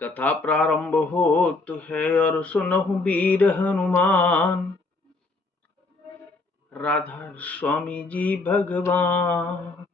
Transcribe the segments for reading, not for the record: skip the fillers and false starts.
कथा प्रारंभ होत है और सुनहु वीर हनुमान। राधा स्वामी जी भगवान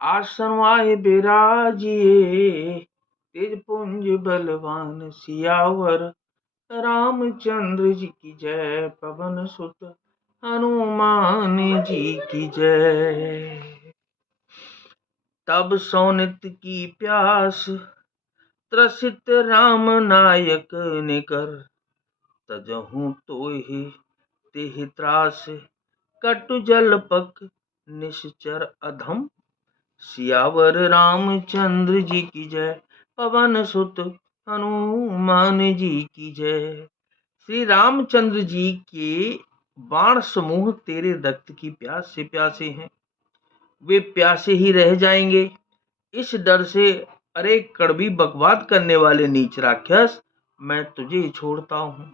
आसन आए बिराजिए, तेज पुंज बलवान सियावर रामचंद्र जी की जय। पवन सुत हनुमान जी की जय। तब सोनित की प्यास त्रसित राम नायक ने कर, तजहु तोहि तेहि त्रास कटु जल पक निश्चर अधम। सियावर रामचंद्र जी की जय। पवन सुत हनुमान जी की जय। श्री रामचंद्र जी के बाण समूह तेरे रक्त की प्यास से प्यासे हैं, वे प्यासे ही रह जाएंगे। इस डर से अरे कड़वी बकवाद करने वाले नीच राक्षस, मैं तुझे छोड़ता हूं।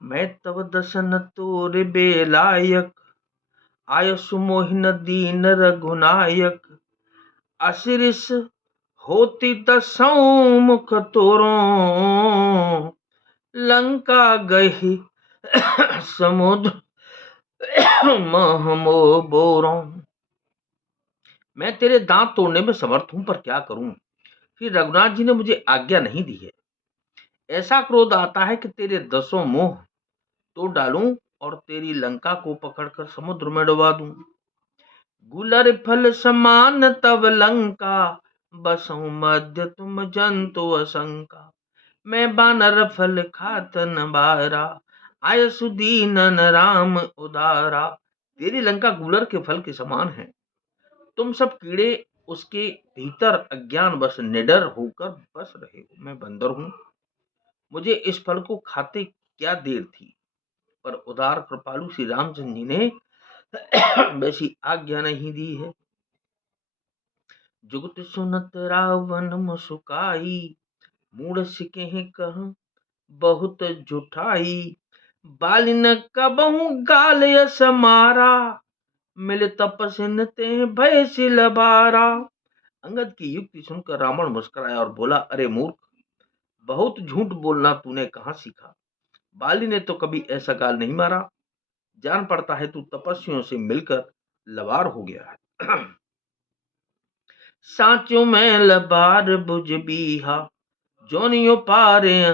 मैं तब दसन तोर बेलायक, आयसु मोहिन दीन रघुनायक। असिरिस होती दसों मुख तोरों, लंका गही समुद्र महमो बोरों। मैं तेरे दांत तोड़ने में समर्थ हूं, पर क्या करूं, फिर रघुनाथ जी ने मुझे आज्ञा नहीं दी है। ऐसा क्रोध आता है कि तेरे दसों मोह तोड़ डालूं और तेरी लंका को पकड़कर समुद्र में डुबा दूं। गुलर फल समान तब लंका, बसहु मध्य तुम जंतु असंका। मैं बानर फल खात न बारा, आयसु दीनन राम उदारा। तेरी लंका गुलर के फल के समान है, तुम सब कीड़े उसके भीतर अज्ञान बस निडर होकर बस रहे हो। मैं बंदर हूं, मुझे इस फल को खाते क्या देर थी, पर उदार कृपालु श्री रामचंद्र जी ने वैसी आज्ञा नहीं दी है। जुगत सुनत रावण मुसुकाई, मूढ़ सिके कह बहुत जुठाई। बालिन कबहु गाल यस मारा, मिल तपसिन ते भय सिलबारा। अंगद की युक्ति सुनकर रावण मुस्कुराया और बोला, अरे मूर्ख, बहुत झूठ बोलना तूने कहां सीखा। बाली ने तो कभी ऐसा गाल नहीं मारा। जान पड़ता है तू तपस्वियों से मिलकर लबार हो गया है। साचो में लबार बुझ बीहा, जोनियो पारे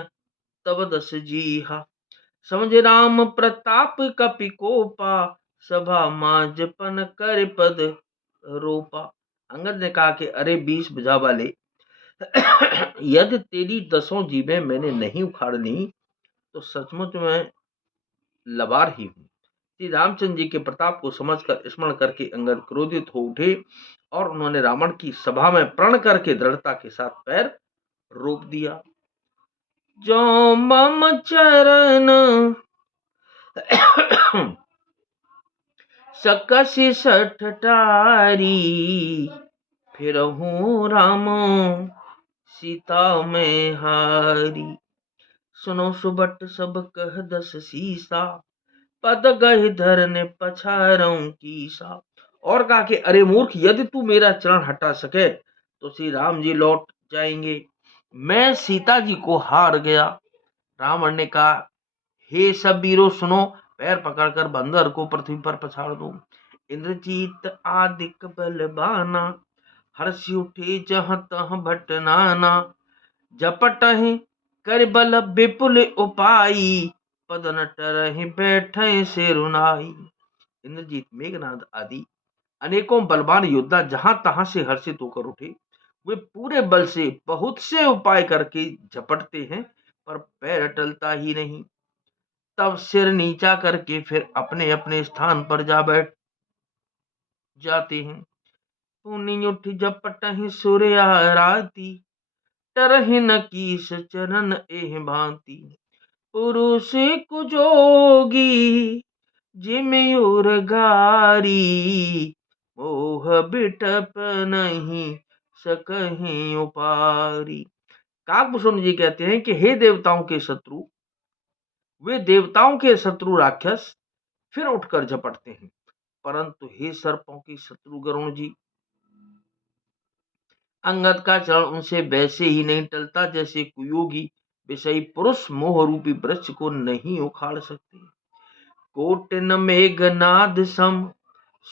तब दस जीहा। समझ राम प्रताप कपि कोपा, सभा मांझपन कर पद रोपा। अंगद ने कहा कि अरे 20 भुजा वाले, यदि तेरी 10 जीभें मैंने नहीं उखाड़ ली तो सचमुच में लबार ही हूं। श्री रामचंद्र जी के प्रताप को समझकर स्मरण करके अंगद क्रोधित हो उठे और उन्होंने रावण की सभा में प्रण करके दृढ़ता के साथ पैर रोक दिया। जो मम चरण सकसी सठटारी, फिर हूँ राम सीता में हारी। सुनो सुबट सब कह दस सीसा, पद गहि धरने पछारऊं कीसा। और कहा कि अरे मूर्ख, यदि तू मेरा चरण हटा सके तो श्री राम जी लौट जाएंगे। मैं सीता जी को हार गया। रावण ने कहा, हे सब वीरों सुनो, पैर पकड़कर बंदर को पृथ्वी पर पछाड़ दो। इंद्रजीत आदिक बलबाना, हर्षि उठे जहां तहां भट नाना। झपटहि कर बल विपुल उपाई, पद न टरहि बैठे सिरुनाई। इंद्रजीत, मेघनाद आदि अनेकों बलवान योद्धा जहां तहां से हर्षित होकर उठे। वे पूरे बल से बहुत से उपाय करके झपटते हैं, पर पैर टलता ही नहीं। तब सिर नीचा करके फिर अपने अपने स्थान पर जा बैठ जाते हैं। पुनि उठ झपटहि सूर्य राती, तरहि न कीस चरण एह भांति। पुरुष कुजोगी जिमयूर गारी, मोह बिटप नहीं सकहि उपारी। काकभूषण जी कहते हैं कि हे देवताओं के शत्रु, वे देवताओं के शत्रु राक्षस फिर उठकर झपटते हैं, परंतु हे सर्पों के शत्रु गरुण जी, अंगद का चरण उनसे वैसे ही नहीं टलता जैसे कुयोगी विषयी पुरुष मोह रूपी वृक्ष को नहीं उखाड़ सकते। कोटिन मेघनाद सम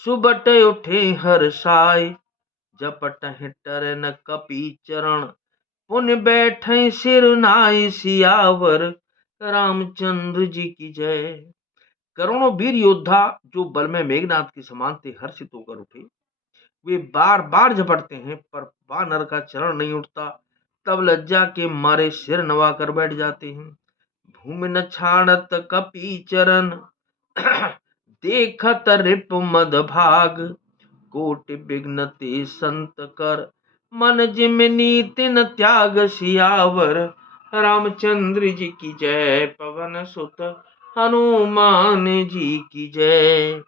सुबट उठे हर साय, जपट टरन कपी चरण पुन बैठे सिर नाय, सियावर रामचंद्र जी की जय। करोड़ों वीर योद्धा जो बल में मेघनाथ के समान थे हर्षित होकर उठे। वे बार बार झपटते हैं पर वानर का चरण नहीं उठता। तब लज्जा के मारे सिर नवा कर बैठ जाते हैं। भूमि न छाड़त कपी चरण देखत रिप मद भाग, कोटि विघ्न ते संत कर मन जिम नीति न त्याग, सियावर रामचंद्र जी की जय। पवन सुत हनुमान जी की जय।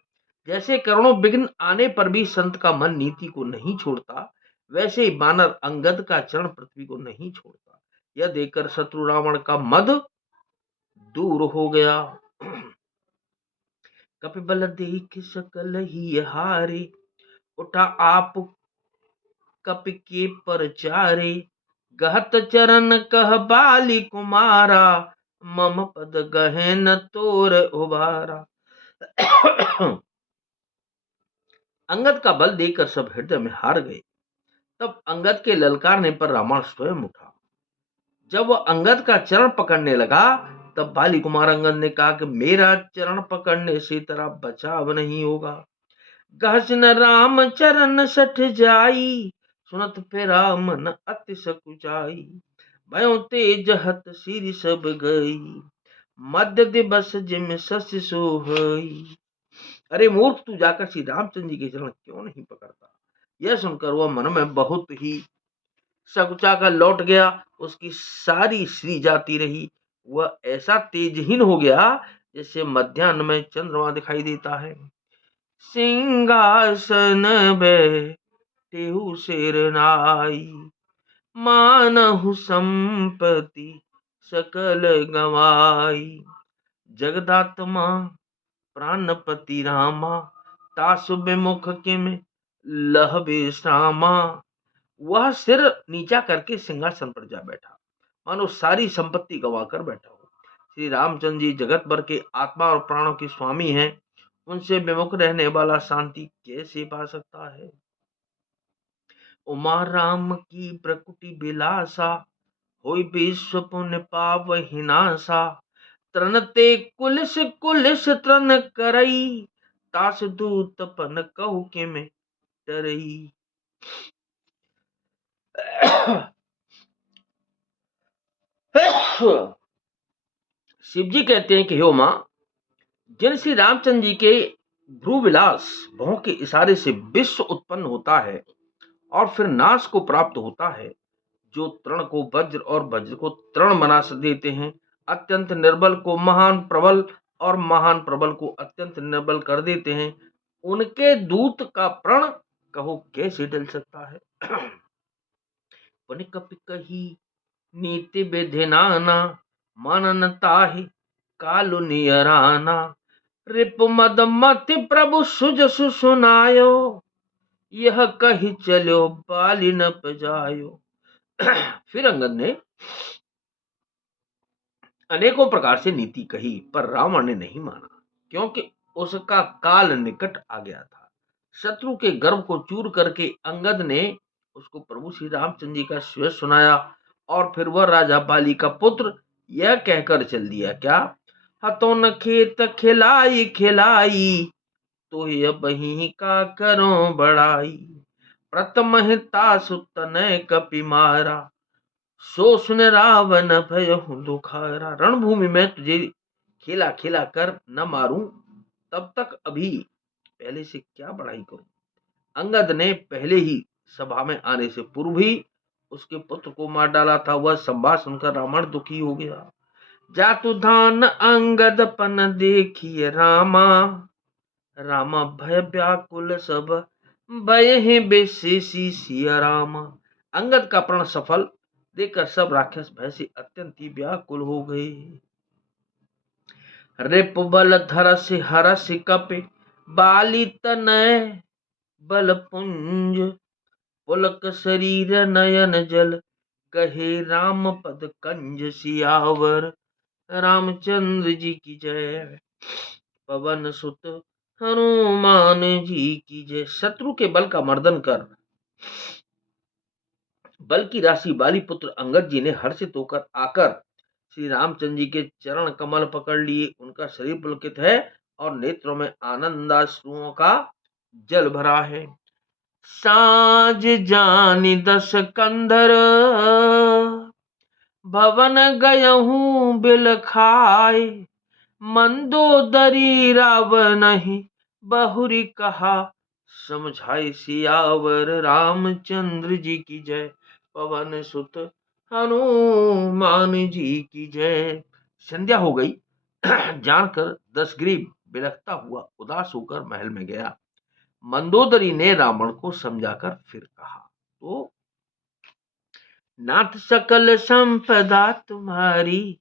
जैसे करोड़ों विघ्न आने पर भी संत का मन नीति को नहीं छोड़ता, वैसे ही बानर अंगद का चरण पृथ्वी को नहीं छोड़ता। यह देखकर शत्रु रावण का मद दूर हो गया। कपिबल देख सकल ही हारे, उठा आप कपि के परचारे, गहत चरण कह बाली कुमारा, मम पद गहे न तोर उबारा। अंगद का बल देखकर सब हृदय में हार गए। तब अंगद के ललकारने पर रावण स्वयं उठा। जब वह अंगद का चरण पकड़ने लगा तब बाली कुमार अंगद ने कहा कि मेरा चरण पकड़ने से तेरा बचाव नहीं होगा। घस न राम चरण सठ जाई, सुनत फेरा मन अति सकुचाई, भयो तेज हत सिर सब गई, मध्य दिवस जिम शशि सोहई। अरे मूर्ख, तू जाकर श्री रामचंद्र जी के चरण क्यों नहीं पकड़ता। यह सुनकर वह मन में बहुत ही सकुचा कर लौट गया। उसकी सारी श्री जाती रही। वह ऐसा तेजहीन हो गया जैसे मध्याह्न में चंद्रमा दिखाई देता है। सिंहासन बैठेहु सिर नाई, मानहु संपत्ति सकल गवाई, जगदात्मा प्राणपति रामा, तासु विमुख किम लह विश्रामा। वह सिर नीचा करके सिंहासन पर जा बैठा, मानो सारी संपत्ति गंवाकर बैठा हो। श्री रामचंद्र जी जगत भर के आत्मा और प्राणों के स्वामी हैं। उनसे विमुख रहने वाला शांति कैसे पा सकता है। उमा राम की प्रकृति बिलासा, होई विश्व पुण्य पावहि नासा, तृणते कुलिस कुलिस तृण करई, तास दूत पन कहु के में डरई। शिव जी कहते हैं कि हे उमा, जिन श्री रामचंद्र जी के भ्रू विलास भौं के इशारे से विश्व उत्पन्न होता है और फिर नाश को प्राप्त होता है, जो तृण को वज्र और वज्र को तृण बना देते हैं, अत्यंत निर्बल को महान प्रबल और महान प्रबल को अत्यंत निर्बल कर देते हैं, उनके दूत का प्रण कहो कैसे डल सकता है। कपि कही नीति विधि नाना, मनन ताहि कालु नियराना, रिप मद मति प्रभु सुजसु सुनायो, यह कही चलो बाली न पजायो। फिर अंगद ने अनेकों प्रकार से नीति कही पर रावण ने नहीं माना, क्योंकि उसका काल निकट आ गया था। शत्रु के गर्व को चूर करके अंगद ने उसको प्रभु श्री रामचंद्र जी का श्वेत सुनाया और फिर वह राजा बाली का पुत्र यह कहकर चल दिया, क्या हतो न खेत खिलाई खिलाई, तो यह बही का करो बड़ाई, प्रथम हिता सुतन कपि मारा, सो सुन रावण भयहु दुखारा। रणभूमि में तुझे खेला खेला कर न मारूं तब तक अभी पहले से क्या बड़ाई करूं। अंगद ने पहले ही सभा में आने से पूर्व ही उसके पुत्र को मार डाला था। वह संवाद सुनकर रावण दुखी हो गया। जातु धान अंगद पन देखिए रामा, रामा भय व्याकुल सब भय बेशेषी सिया रामा। अंगद का प्रण सफल देखकर सब राक्षस भय से अत्यंत ही व्याकुल हो गए। रिप बल धरस हरस कपि बाली तनय बल पुंज, पुलक शरीर नयन जल, कहे राम पद कंज सियावर। रामचंद्र जी की जय। पवन सुत हनुमान जी की जय। शत्रु के बल का मर्दन कर बल की राशि वाली पुत्र अंगद जी ने हर्षित होकर आकर श्री रामचंद्र जी के चरण कमल पकड़ लिए। उनका शरीर पुलकित है और नेत्रों में आनंदाश्रुओं का जल भरा है। साज जानी दस कंधर, भवन गयहूँ बिल खाए। मंदोदरी रावनहि बहुरी कहा, समझाई सियावर। रामचंद्र जी की जय। पवन सुत हनुमान जी की जय। संध्या हो गई जानकर दशग्रीव बिलखता हुआ उदास होकर महल में गया। मंदोदरी ने रावण को समझाकर फिर कहा, तो नाथ सकल संपदा तुम्हारी,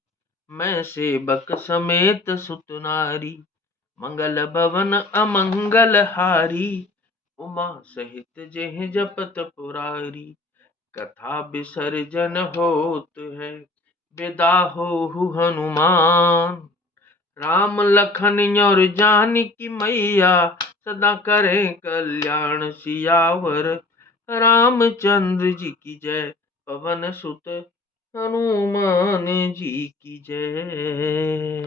मैं सेवक समेत सुत नारी। मंगल भवन अमंगल हारी, उमा सहित जेह जपत पुरारी। कथा विसर्जन होत है, विदा हो हनुमान। राम लखन और जानकी मैया, सदा करें कल्याण सियावर। रामचंद्र जी की जय। पवन सुत हनुमान जी की जय।